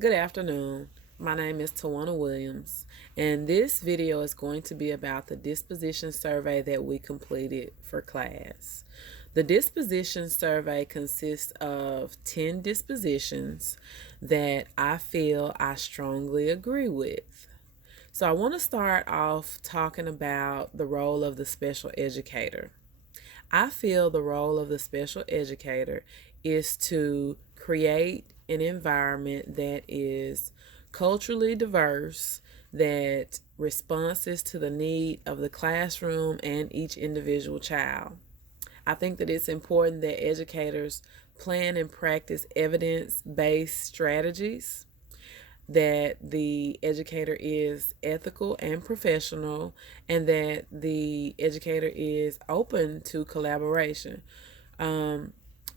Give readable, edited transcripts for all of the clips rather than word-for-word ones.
Good afternoon. My name is Tawana Williams, and this video is going to be about the disposition survey that we completed for class. The disposition survey consists of 10 dispositions that I feel I strongly agree with. So I want to start off talking about the role of the special educator. I feel the role of the special educator is to create an environment that is culturally diverse, that responses to the need of the classroom and each individual child. I think that it's important that educators plan and practice evidence based strategies, that the educator is ethical and professional, and that the educator is open to collaboration.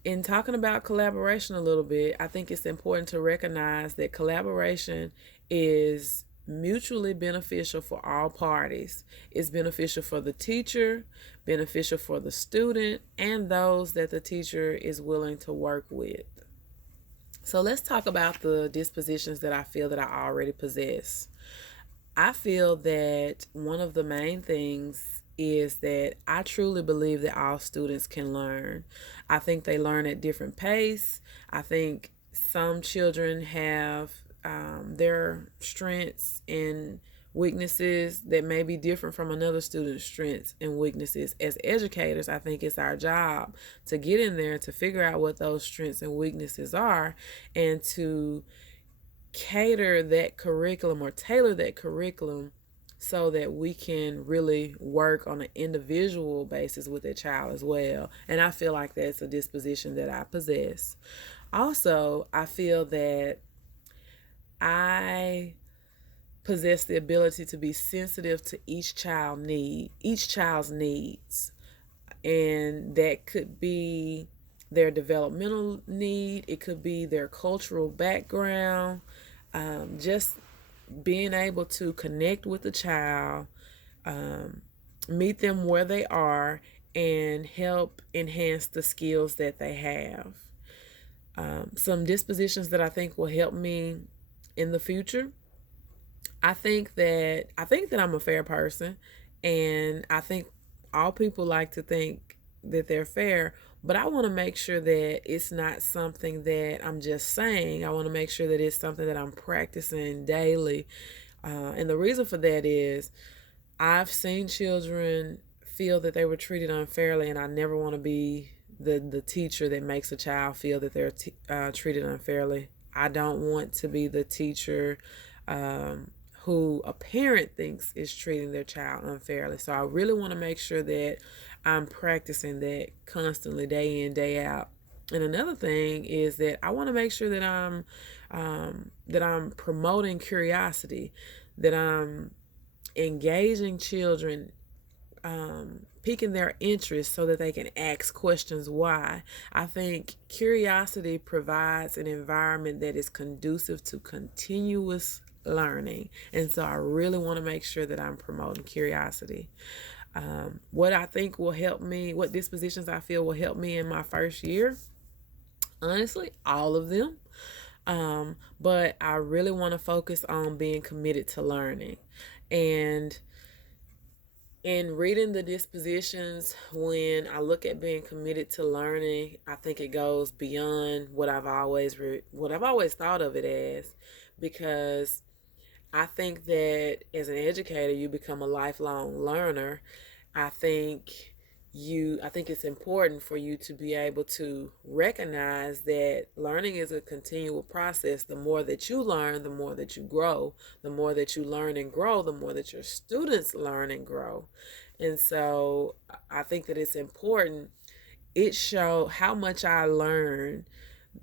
In talking about collaboration a little bit, I think it's important to recognize that collaboration is mutually beneficial for all parties. It's beneficial for the teacher, beneficial for the student, and those that the teacher is willing to work with. So let's talk about the dispositions that I feel that I already possess. I feel that one of the main things is that I truly believe that all students can learn. I think they learn at different pace. I think some children have their strengths and weaknesses that may be different from another student's strengths and weaknesses. As educators, I think it's our job to get in there to figure out what those strengths and weaknesses are, and to cater that curriculum or tailor that curriculum so that we can really work on an individual basis with a child as well. And I feel like that's a disposition that I possess. Also, I feel that I possess the ability to be sensitive to each child's needs. And that could be their developmental need, it could be their cultural background, just being able to connect with the child, meet them where they are, and help enhance the skills that they have. Some dispositions that I think will help me in the future. I think that I'm a fair person, and I think all people like to think that they're fair, but I want to make sure that it's not something that I'm just saying. I want to make sure that it's something that I'm practicing daily. And the reason for that is I've seen children feel that they were treated unfairly, and I never want to be the teacher that makes a child feel that they're treated unfairly. I don't want to be the teacher who a parent thinks is treating their child unfairly. So I really want to make sure that I'm practicing that constantly, day in, day out. And another thing is that I want to make sure that I'm promoting curiosity, that I'm engaging children, piquing their interest so that they can ask questions why. I think curiosity provides an environment that is conducive to continuous learning. And so I really want to make sure that I'm promoting curiosity. What I think will help me, what dispositions I feel will help me in my first year, honestly, all of them. But I really want to focus on being committed to learning. And in reading the dispositions, when I look at being committed to learning, I think it goes beyond what I've always thought of it as, because I think that as an educator, you become a lifelong learner. I think I think it's important for you to be able to recognize that learning is a continual process. The more that you learn, the more that you grow. The more that you learn and grow, the more that your students learn and grow. And so I think that it's important. It shows how much I learn,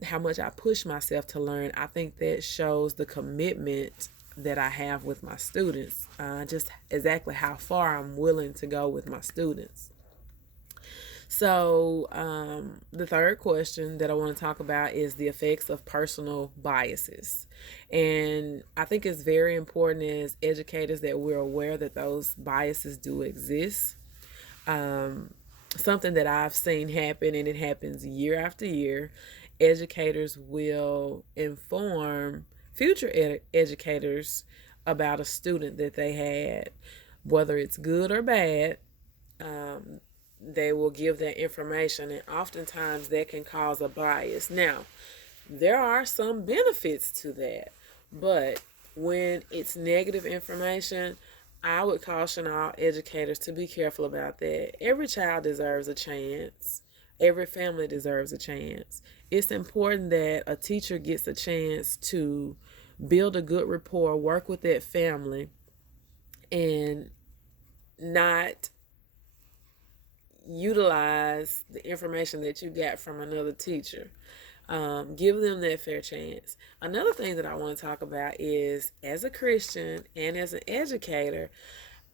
how much I push myself to learn. I think that shows the commitment that I have with my students, just exactly how far I'm willing to go with my students. So, the third question that I want to talk about is the effects of personal biases. And I think it's very important as educators that we're aware that those biases do exist. Something that I've seen happen, and it happens year after year, educators will inform future educators about a student that they had, whether it's good or bad. Um, they will give that information, and oftentimes that can cause a bias. Now, there are some benefits to that, but when it's negative information, I would caution all educators to be careful about that. Every child deserves a chance. Every family deserves a chance. It's important that a teacher gets a chance to build a good rapport, work with that family, and not utilize the information that you got from another teacher. Give them that fair chance. Another thing that I want to talk about is, as a Christian and as an educator,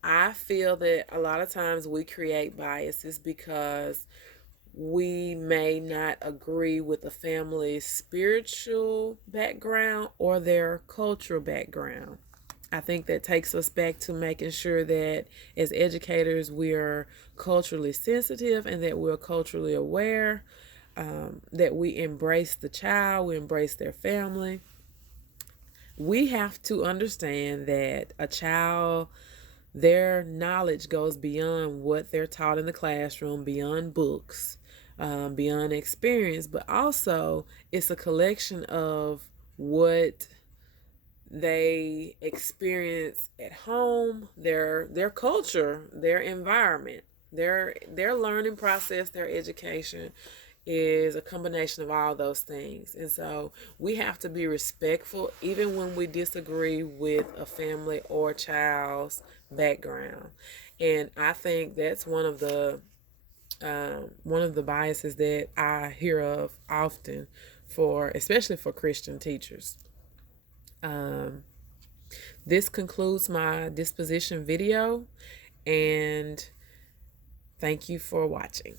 I feel that a lot of times we create biases because we may not agree with the family's spiritual background or their cultural background. I think that takes us back to making sure that as educators we are culturally sensitive and that we're culturally aware, that we embrace the child, we embrace their family. We have to understand that a child, their knowledge goes beyond what they're taught in the classroom, beyond books, beyond experience, but also it's a collection of what they experience at home, their culture, their environment, their learning process, their education is a combination of all those things. And so we have to be respectful even when we disagree with a family or child's background. And I think that's one of the biases that I hear of often, for especially for Christian teachers. This concludes my disposition video, and thank you for watching.